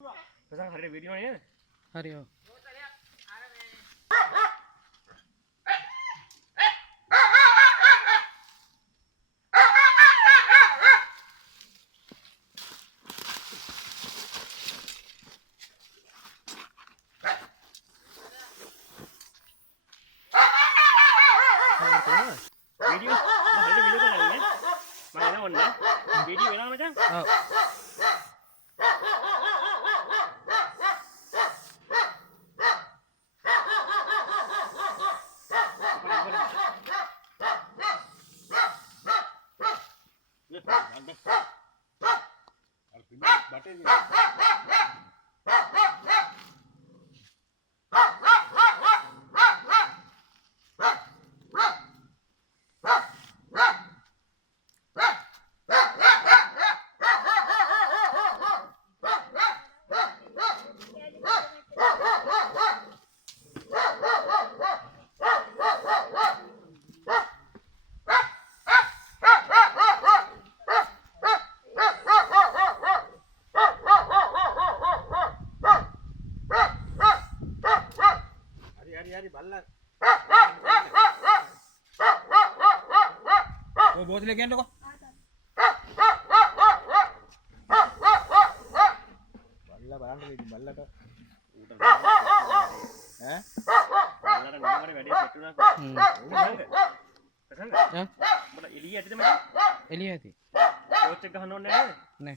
ප්‍රසංග හරියට වීඩියෝ නේද? හරි ඔව්. වීඩියෝ මම හරියට වීඩියෝ කරන්නේ. මම එනවා ඔන්න. වීඩියෝ වෙනවා මචං. ඔව්. හරි බල්ලා ඔය බෝතලේ ගන්නකො. බල්ලා බලන්න ඉතින් බල්ලට ඌට ඈ බල්ලාට නෝමරේ වැඩේ සෙට් වුණා ප්‍රසංග ඈ උඹලා එළිය ඇතිද මචං එළිය ඇති. ටෝච් එක ගහන්න ඕනේ නේද නෑ.